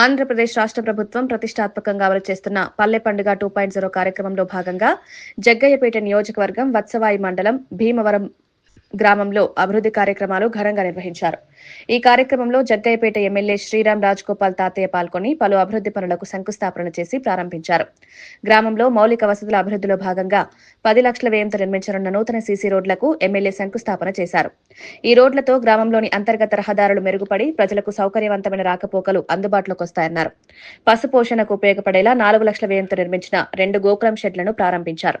ఆంధ్రప్రదేశ్ రాష్ట్ర ప్రభుత్వం ప్రతిష్టాత్మకంగా అమలు చేస్తున్న పల్లె పండుగ టూ పాయింట్ జీరో కార్యక్రమంలో భాగంగా జగ్గయ్యపేట నియోజకవర్గం వత్సవాయి మండలం భీమవరం గ్రామంలో అభివృద్ధి కార్యక్రమాలు ఘనంగా నిర్వహించారు. ఈ కార్యక్రమంలో జగ్గయ్యపేట ఎమ్మెల్యే శ్రీరామ్ రాజ్ గోపాల్ తాతయ్య పాల్గొని పలు అభివృద్ధి పనులకు శంకుస్థాపన చేసి ప్రారంభించారు. గ్రామంలో మౌలిక వసతుల అభివృద్ధిలో భాగంగా పది లక్షల వ్యయంతో నిర్మించనున్న నూతన సీసీ రోడ్లకు ఎమ్మెల్యే శంకుస్థాపన చేశారు. ఈ రోడ్లతో గ్రామంలోని అంతర్గత రహదారులు మెరుగుపడి ప్రజలకు సౌకర్యవంతమైన రాకపోకలు అందుబాటులోకి వస్తాయన్నారు. పశు పోషణకు ఉపయోగపడేలా నాలుగు లక్షల వ్యయంతో నిర్మించిన రెండు గోకులం షెడ్లను ప్రారంభించారు.